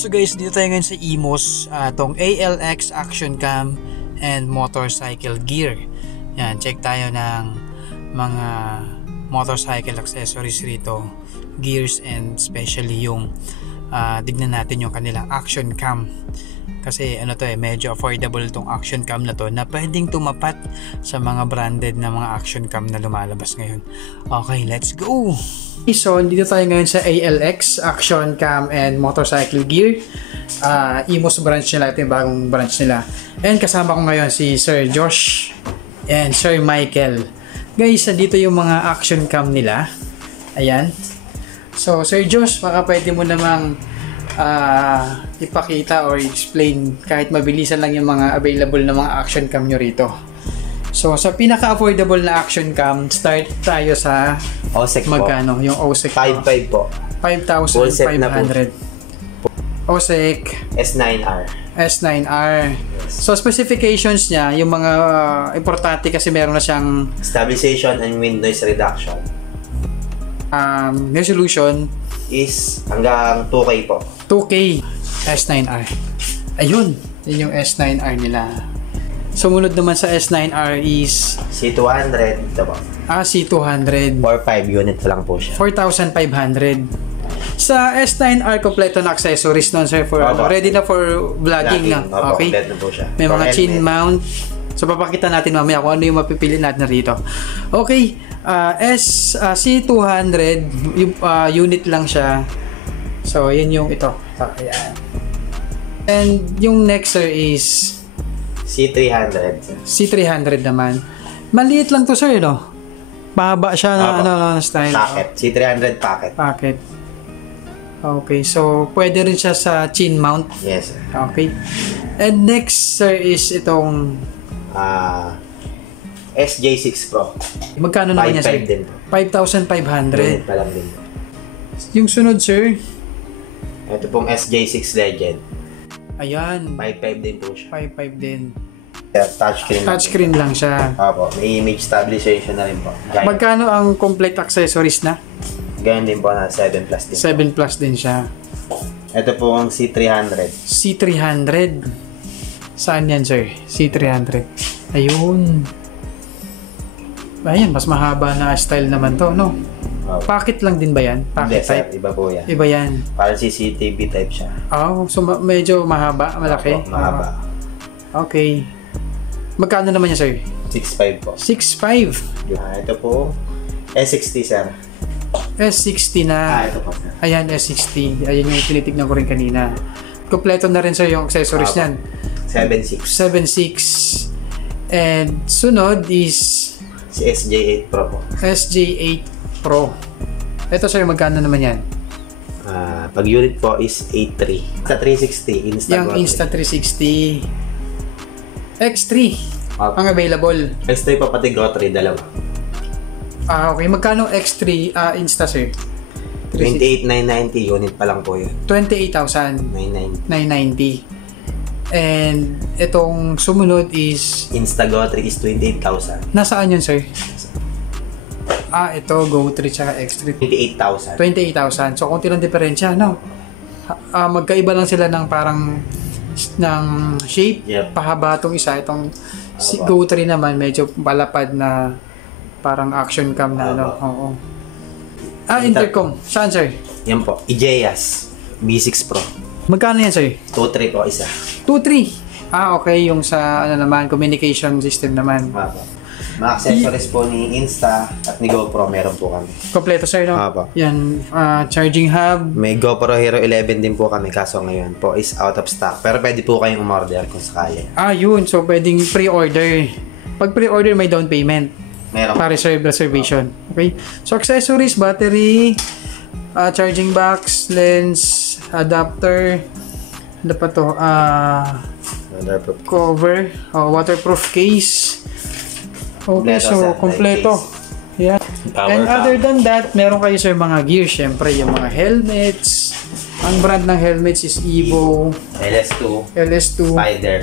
So guys, dito tayo ngayon sa Imos, tong ALX Action Cam and Motorcycle Gear. Yan, check tayo ng mga motorcycle accessories rito, gears, and especially yung tignan natin yung kanilang action cam. Kasi ano to medyo affordable tong action cam na to na pwedeng tumapat sa mga branded na mga action cam na lumalabas ngayon. Okay, let's go! So, dito tayo ngayon sa ALX Action Cam and Motorcycle Gear. Imos branch nila. Ito yung bagong branch nila. And kasama ko ngayon si Sir Josh and Sir Michael. Guys, dito yung mga action cam nila. Ayan. So, Sir Josh, baka pwede mo namang ipakita or explain kahit mabilisan lang yung mga available na mga action cam nyo rito. So, sa pinaka-affordable na action cam, start tayo sa OSEC magkano? Po. Yung OSEC 5.5 po. 5,500. OSEC S9R. S9R. So, specifications niya, yung mga importante kasi meron na siyang Stabilization and wind noise reduction. Resolution Is hanggang 2K po. 2K S9R. Ayun. Yun yung S9R nila. Sumunod naman sa S9R is C200. Ito po. C200. 4.5 unit lang po siya. 4,500. Sa S9R, kompleto na accessories nun, sir. For, ready na for vlogging na. Okay. Kompleto po siya. May mga chin mount. So, papakita natin mamaya kung ano yung mapipili natin na rito. Okay. C200, yung, unit lang siya. So, yun yung ito. Ayan. And yung next, sir, is C300. C300 naman. Maliit lang to, sir, no? Mahaba siya na style. Packet. C300 packet. Packet. Okay, so pwede rin siya sa chin mount. Yes, sir. Okay. And next, sir, is itong SJ6 Pro. magkano naman niya, sir? 5.5 din. 5,500. Unit pa lang din. Yung sunod, sir? Ito pong SJ6 Legend. Ayan. 5.5 din po siya. 5,500 din. Touchscreen. Touchscreen lang siya. Opo, may image stabilization na rin po. Giant. Magkano ang complete accessories na? Ganyan din po na 7 plus din. 7 plus din siya. Ito po ang C300. C300. Saan yan, sir? C300. Ayun. Ayan, mas mahaba na style naman to, no? Opo. Packet lang din ba yan? Packet Hindi, sir, type? iba po yan. Iba yan. Parang CCTV type siya. Oh, so medyo mahaba, malaki? Opo, mahaba. Okay. Magkano naman yan, sir? 6.5 po. 6,500. Ito po, S60 sir. S60 na. Ito po sir. Ayan, S60. Ayan yung tinitignan ko rin kanina. Kompleto na rin, sir, yung accessories niyan. 7.6. 7,600. And sunod is Si SJ8 Pro po. SJ8 Pro. Ito, sir, magkano naman yan? Pag unit po is 8.3. Sa 360, Insta. Yung Insta 360 X3 ang available. X3 pa pati Go3, dalawa. Okay. Magkano X3 Insta, sir? 28,990 unit pa lang po yun. 28,990. 990. And itong sumunod is Insta Go3 is 28,000. nasaan yun, sir? Ito, Go3 tsaka X3. 28,000. 28,000. So, konti lang diferensya, no? Magkaiba lang sila ng parang ng shape. Yep. Pahaba itong isa. Itong Go3 naman, medyo palapad na parang action cam na, no? Oo. Intercom. Saan, sir? Yan po. IJAS B6 Pro. Magkano yan, sir? 2.3 po isa. 2,300. Okay. Yung sa, naman, communication system naman. Mga accessories po ni Insta at ni GoPro meron po kami. Kompleto, sir, no? Apo. Yan, charging hub. May GoPro Hero 11 din po kami kaso ngayon po is out of stock. Pero pwede po kayong umorder kung sakali. Yun. So, pwedeng pre-order. Pag pre-order, may down payment. Meron. Pa-reserve reservation. Okay? So, accessories, battery, charging box, lens, adapter, ano pa to? Cover, waterproof case. Okay, so kompleto. Yeah. And other than that, meron kayo sa mga gear, syempre yung mga helmets. Ang brand ng helmets is Evo, LS2,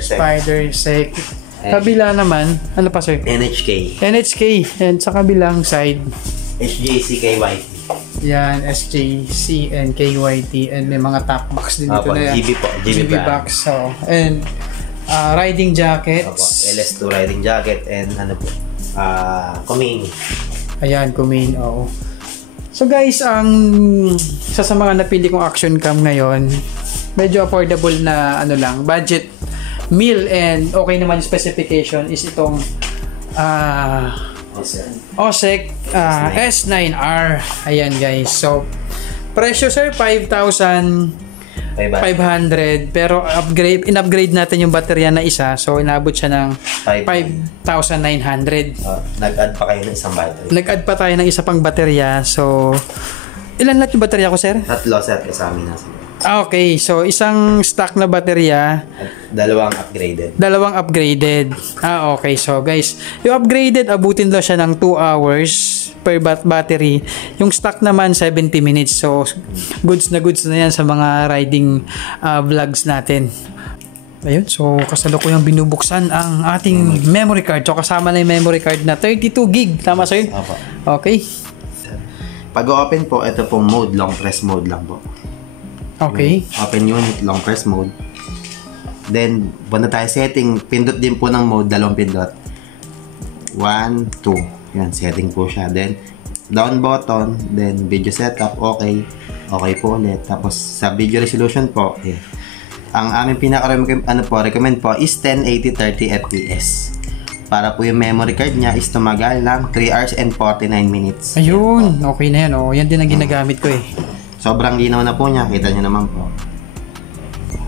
Spider, Sec. Kabila naman, ano pa, sir? NHK. NHK. And sa kabilang side, HJC KYT. Yan, SJC and KYT, and may mga top box din dito Opo, na yan. GB po, GB brand. box. So, and riding Opo, jackets. LS2 riding jacket and ano po, Kuming. Ayan, Kumain, oo. So guys, ang sa mga napili kong action cam ngayon, medyo affordable na ano lang, budget meal, and okay naman yung specification is itong OSEC S9R. Ayan guys. So presyo sir 5,500, pero in-upgrade natin yung baterya na isa, so inabot siya ng 5,900. Nag-add pa kayo ng isang battery. Nag-add pa tayo ng isa pang baterya. So ilan lahat yung baterya ko sir? Tatlo sir kasama na sila. Okay, so isang stock na baterya, At dalawang upgraded. upgraded. Okay. So guys, yung upgraded abutin daw siya ng 2 hours per battery. Yung stock naman 70 minutes. So goods na yan sa mga riding vlogs natin. Ayun, so kasalukuyang binubuksan ang ating memory card. So kasama na yung memory card na 32 gig. Tama sir? Opo. Okay. Pag open po, ito pong mode, long press mode lang po. Okay. Open unit, long press mode. Then, punta tayo setting. Pindot din po ng mode, dalawang pindot. 1, 2. Yan, setting po siya. Then, down button. Then, video setup. Okay. Okay po ulit. Tapos, sa video resolution po, ang aming recommend po is 1080 30 fps. Para po yung memory card niya is tumagal ng 3 hours and 49 minutes. Ayun, okay na yan. Oh, yan din ang ginagamit ko eh. Sobrang linaw na po niya. Kita nyo naman po.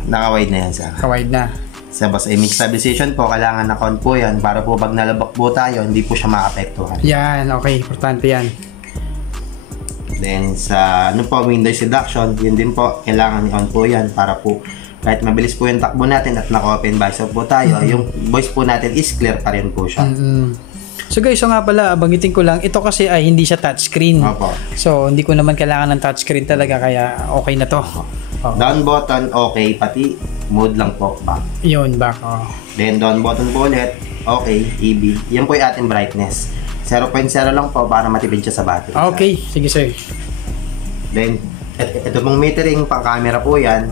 Naka-wide na yan sir. Kawide na. Sa bus image stabilization po, kailangan na-on po yan para po pag nalabak po tayo, hindi po siya maapektuhan. Yan, okay. Importante yan. Then sa Windows reduction, yun din po, kailangan i-on po yan para po kahit mabilis po yung takbo natin at naka-open visor po tayo, yung voice po natin is clear pa rin po siya. So guys, so nga pala, banggitin ko lang, ito kasi ay hindi siya touchscreen. Opo. So hindi ko naman kailangan ng touchscreen talaga, kaya okay na to. Down button, okay, pati mode lang po, back. Yun, back. Then down button po ulit, okay, EB. Yan po yung ating brightness. 0.0 lang po para matipid siya sa battery. Okay, sige sir. Then, ito pong metering, pang camera po yan.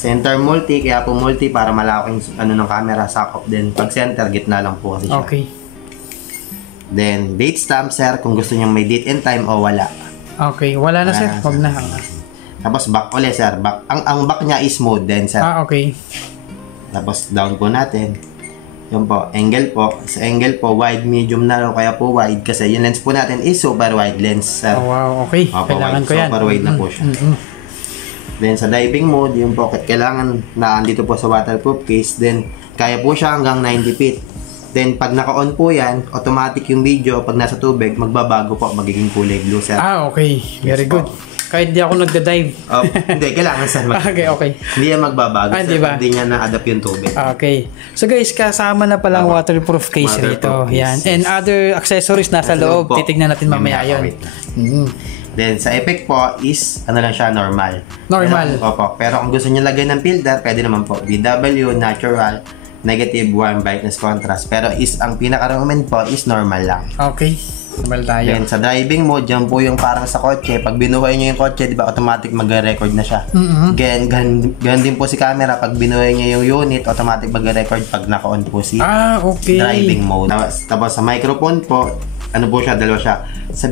Center multi, kaya po multi para malaki yung ng camera, sakop din. Pag center, gitna lang po kasi siya. Okay. Then, date stamp, sir, kung gusto niyo may date and time o wala. Okay, wala na sir. Wag na. Tapos, back ulit, sir. Back. Ang back niya is mode din, sir. Okay. Tapos, down po natin. Yun po, angle po. Sa angle po, wide, medium, narrow, kaya po wide. Kasi yung lens po natin is super wide lens, sir. Oh, wow, okay. Opo, Kailangan wide. ko yan. Super wide na po siya. Then, sa diving mode, yung pocket, kailangan na andito po sa waterproof case. Then, kaya po siya hanggang 90 feet. Then, pag naka-on po yan, automatic yung video, pag nasa tubig, magbabago po, magiging kulay blue, sir. Okay. Very Yes, good. Kahit di ako nagda-dive. Hindi, kailangan, sir. Okay. Hindi yan magbabago, sir. Di ba? Hindi niya na-adapt yung tubig. Okay. So guys, kasama na palang waterproof case rito. Waterproof case, Yan. yes. And other accessories nasa loob. po. Titignan natin mamaya Mamaya, yun. Then, sa effect po is, lang siya, normal. Normal. Pero kung gusto niyo lagay ng filter, pwede naman po. BW, natural, negative, warm, brightness, contrast. Pero ang pinaka-recommend po is normal lang. Okay. Normal tayo. Then, sa driving mode, yan po yung parang sa kotse. Pag binuhay niyo yung kotse, di ba, automatic mag-record na siya. Ganun din po si camera. Pag binuhay niyo yung unit, automatic mag-record pag naka-on po si Okay. driving mode. Tapos sa microphone po, dalawa siya. Sa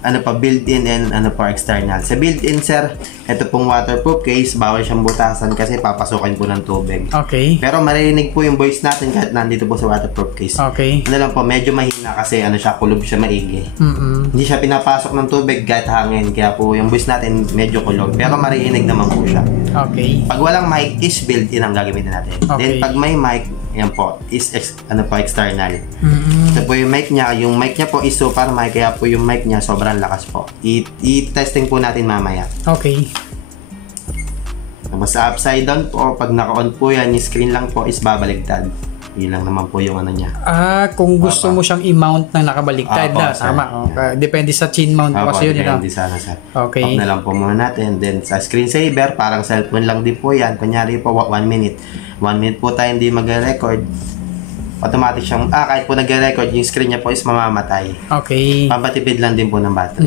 built-in and external. Sa built-in, sir, ito pong waterproof case, bawal siyang butasan kasi papasukin po ng tubig. Okay. Pero maririnig po yung voice natin kahit nandito po sa waterproof case. Okay. Lang po, medyo mahina kasi kulob siya maigi. Hindi siya pinapasok ng tubig kahit hangin, kaya po yung voice natin medyo kulob. Pero maririnig naman po siya. Okay. Pag walang mic, is built-in ang gagamitin natin. Okay. Then pag may mic, yan po, is external. Ito po yung mic niya. Yung mic niya po is super mic, kaya po yung mic niya sobrang lakas po. I-testing po natin mamaya. Okay. Tapos sa upside down po, pag naka-on po yan, yung screen lang po is babaligtad. Yun lang naman po yung niya. Kung gusto mo siyang i-mount ng nakabaliktad na, sir. tama. Depende sa chin mount kasi yun. Depende sana, sir. Okay. Off na lang po muna natin. Then sa screensaver, parang cellphone lang din po yan. Kunyari po, 1 minute. 1 minute po tayo hindi mag-record. Automatic siyang, kahit po nag-record, yung screen niya po is mamamatay. Okay. Pampatipid lang din po ng battery.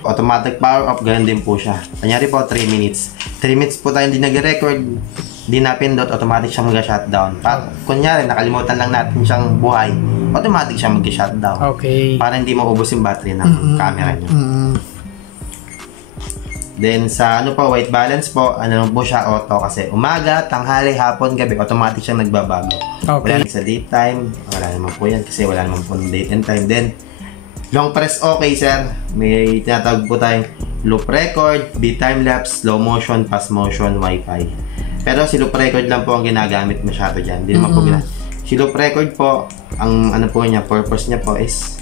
Automatic power off, ganun din po siya. Kanyari po, 3 minutes. 3 minutes po tayo hindi nag-record, di napindot, automatic siya mag-shutdown. Kunyari, nakalimutan lang natin siyang buhay, automatic siya mag-shutdown. Okay. Para hindi maubos yung battery ng camera niya. Then sa ano po, white balance po, ano po siya, auto kasi umaga, tanghali, hapon, gabi, automatic siyang nagbabago. Okay. Wala sa daytime, wala naman po yan kasi wala naman po date and time. Then, long press okay sir, may tinatawag po tayong loop record, B-time lapse, slow motion, fast motion, Wi-Fi. Pero si loop record lang po ang ginagamit masyado dyan. Hindi naman po si loop record po, ang ano po niya, purpose niya po is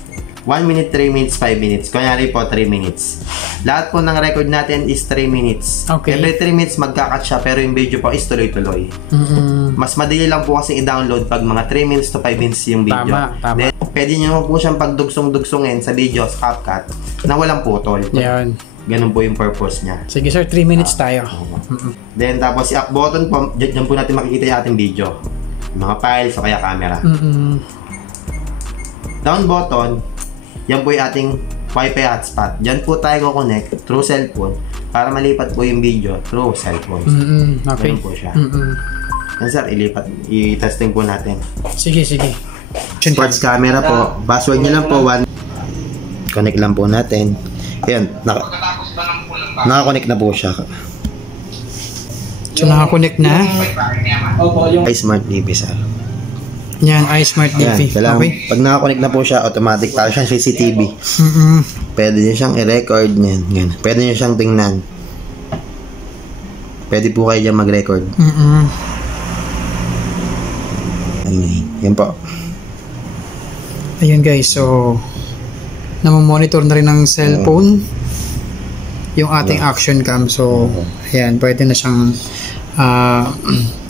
1 minute, 3 minutes, 5 minutes. Kunyari po, 3 minutes. Lahat po ng record natin is 3 minutes. Okay. Every 3 minutes magkakat siya, pero yung video po is tuloy-tuloy. Mas madali lang po kasi i-download pag mga 3 minutes to 5 minutes yung video. Tama. Then, pwede nyo po siyang pagdugsong-dugsongin sa video, sa CapCut, na walang putol. Yan. Ganun po yung purpose niya. Sige sir, 3 minutes tayo. Then, tapos si up button po, dyan po natin makikita yung ating video. Yung mga files o kaya camera. Down button, yan po yung ating Wi-Fi hotspot. Diyan po tayo connect through cellphone para malipat po yung video through cellphone. Okay. Ganun po siya. Yan sir, i-testing po natin. Sige. Sports camera po. Password niya lang po 1. Connect lang po natin. Ayan, naka-connect na po siya. So naka-connect na. Opo, yung iSmart TV sir. Yan, iSmart TV. Okay. Pag naka-connect na po siya, automatic para siyang CCTV. Pwede niyo siyang i-record niyan. Pwede niyo siyang tingnan. Pwede po kayo dyan mag-record. Yan po. Ayun guys, so namomonitor na rin ng cellphone yung ating action cam. So, ayan, pwede na siyang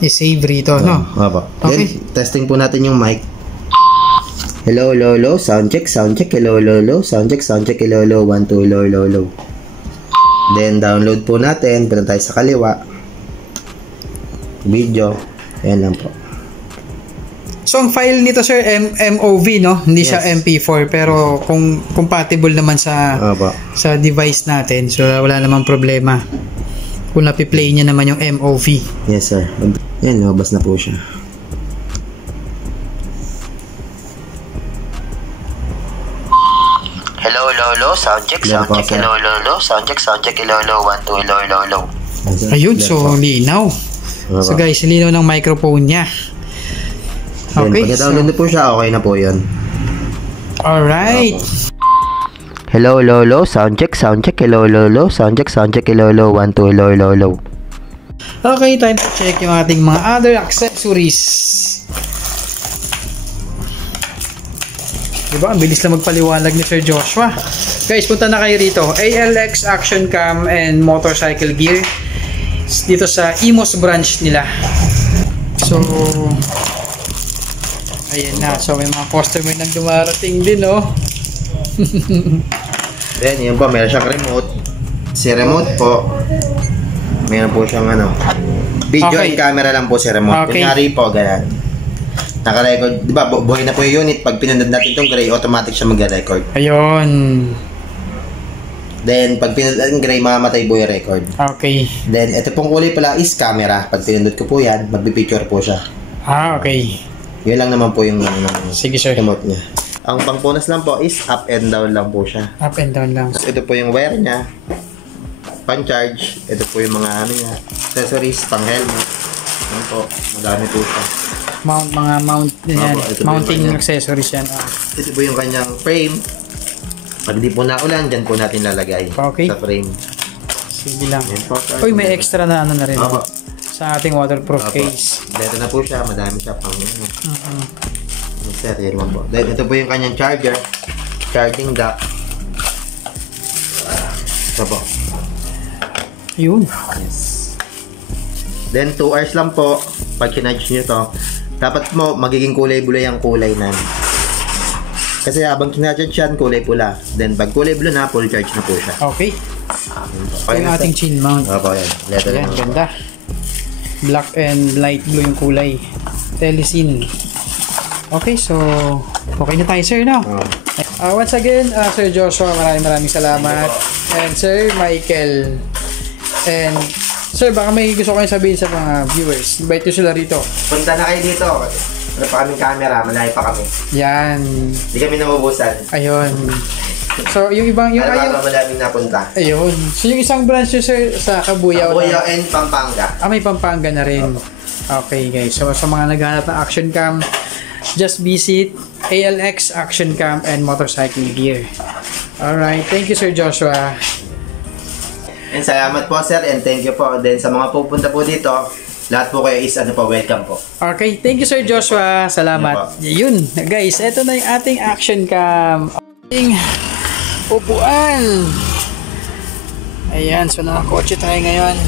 i-save rito, no? Okay. Then, testing po natin yung mic. Hello, sound check, hello, sound check, hello, 1, 2, low. Then, download po natin, punta tayo sa kaliwa. Video, ayan lang po. So, ang file nito sir, MOV, no? Hindi siya MP4, pero kung compatible naman sa device natin, so wala namang problema. Kung napi-play niya naman yung MOV. Yes sir. Yan, lumabas na po siya. Hello, sound check, hello, sound check, hello, 1, 2, low. Ayun, so linaw. So guys, linaw ng microphone niya. Okay. Pag download na po siya, okay na po yun. Alright. Hello, sound check, hello, sound check, hello, 1, 2, low. Okay, time to check yung ating mga other accessories. Diba? Ang bilis lang magpaliwanag ni Sir Joshua. Guys, punta na kayo rito. ALX Action Cam and Motorcycle Gear. Dito sa Imos branch nila. So, ayan na. So, may mga customer nang dumarating din, oh. Then, yun po, meron siyang remote. Si remote po, meron po siyang video and camera lang po si remote. Kunyari po, ganyan. Naka-record, di ba, buhay na po yung unit. Pag pinundod natin itong gray, automatic siya mag-record. Ayun. Then, pag pinundod natin gray, mamamatay po yung record. Okay. Then, ito pong kulay pala is camera. Pag pinundod ko po yan, magpipicture po siya. Okay. Yun lang naman po yung sige, sir. Remote niya. Ang pangpunas lang po is up and down lang po siya. Up and down lang. So, ito po yung wire niya. Pan-charge. Ito po yung mga niya. Accessories, pang-helmet. Yan po. Madami po siya. Mga mount yan. Mounting accessories yan. Ito po yung kanyang frame. Pag di po naulan, dyan po natin lalagay. Okay. Sa frame. Sige lang. Yan po. Uy, may extra na na rin. Opo. Sa ating waterproof case. Dito na po siya. Madami siya pang sir, yan lang po. Then, ito po yung kanyang charger. Charging dock. Ito po. Yun. Yes. Then, 2 hours lang po. Pag kinadge nyo to, dapat mo magiging kulay-bulay ang kulay nan. Kasi habang kinadge yan, kulay pula. Then, pag kulay blue na, full charge na po siya. Okay. Yung ating chin mount. Opo, yan. Letter yan, ganda. Black and light blue yung kulay. Telecine. Okay, so okay na tayo sir, no? Once again, Sir Joshua, maraming salamat. and Sir Michael. And Sir, baka may gusto ko sabihin sa mga viewers. Invite ko sila rito. Punta na kayo dito. Ano pa kaming camera, malayo pa kami. Yan. Hindi kami naubusan. Ayun. So, yung ibang, yung Ano ba malaming napunta? ayun. So, yung isang branch nyo, Sir, sa Cabuyao. Cabuyao and Pampanga. May Pampanga na rin. Okay, guys. So, sa mga naghahanap ng action cam, just visit ALX Action Cam and Motorcycle Gear. Alright. Thank you, Sir Joshua. And salamat po, sir, and thank you po. Then sa mga pupunta po dito, lahat po kayo is welcome po. Okay. Thank you, Sir Joshua. Salamat. Yun. Guys, eto na yung ating action cam. Ating upuan. Ayan. So, nakakotse tayo ngayon.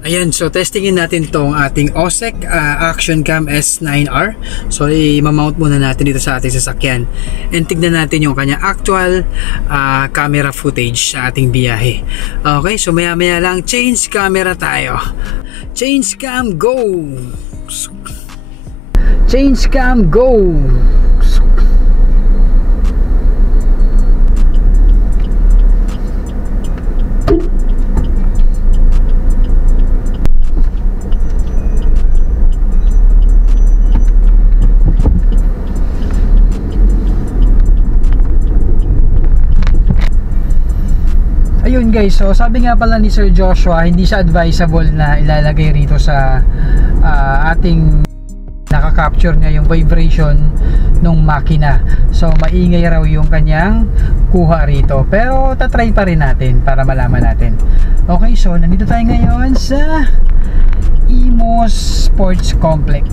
Ayan, so testingin natin tong ating OSEC Action Cam S9R. So i-mount muna natin dito sa ating sasakyan and tignan natin yung kanya actual camera footage sa ating biyahe. Okay, so maya maya lang change camera tayo. Change cam, go! Change cam, go! Ayun guys, so sabi nga pala ni Sir Joshua, hindi siya advisable na ilalagay rito sa ating nakaka-capture niya yung vibration ng makina. So maingay raw yung kanyang kuha rito. Pero tatry pa rin natin para malaman natin. Okay, so nandito tayo ngayon sa Imos Sports Complex.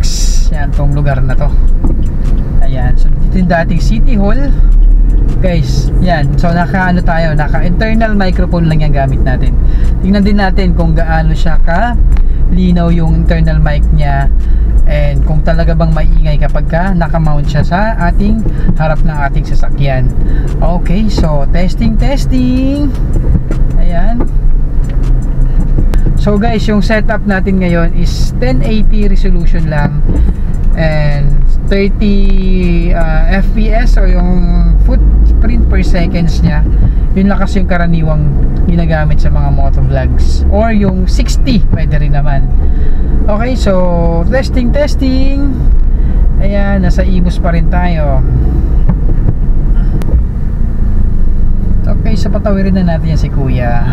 Yan tong lugar na to. Ayan, so dito yung dating City Hall. Guys, yan. So naka internal microphone lang yung gamit natin. Tingnan din natin kung gaano siya ka linaw yung internal mic niya and kung talaga bang maingay kapag naka-mount siya sa ating harap ng ating sasakyan. Okay, so testing. Ayan. So guys, yung setup natin ngayon is 1080 resolution lang and 30 FPS o yung footprint per seconds nya. Yun lang kasi yung karaniwang ginagamit sa mga motovlogs, or yung 60 pwede rin naman. Okay, so testing. Ayan, nasa Imos pa rin tayo. Okay, so patawirin na natin yan si Kuya.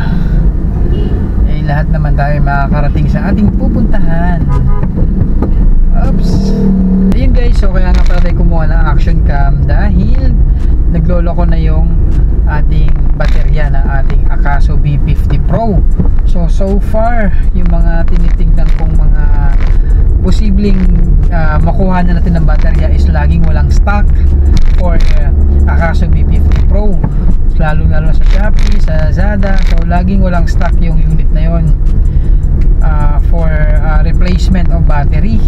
Lahat naman tayo makakarating sa ating pupuntahan. Oops. Ayun guys, so kaya nga pala tayo kumuha ng action cam dahil nagloloko na yung ating baterya ng ating Akaso B50 Pro. So far, yung mga tinitingnan kong mga posibleng makuha na natin ng baterya is laging walang stock for Akaso B50 Pro. Lalo na sa Shopee, sa Lazada. So laging walang stock yung unit na yon for replacement of battery.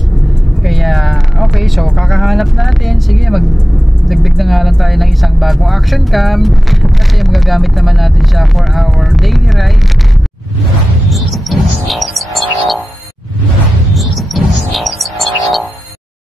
Kaya okay, so kakahanap natin. Sige, magdagdag na nga lang tayo ng isang bagong action cam kasi magagamit naman natin siya for our daily ride.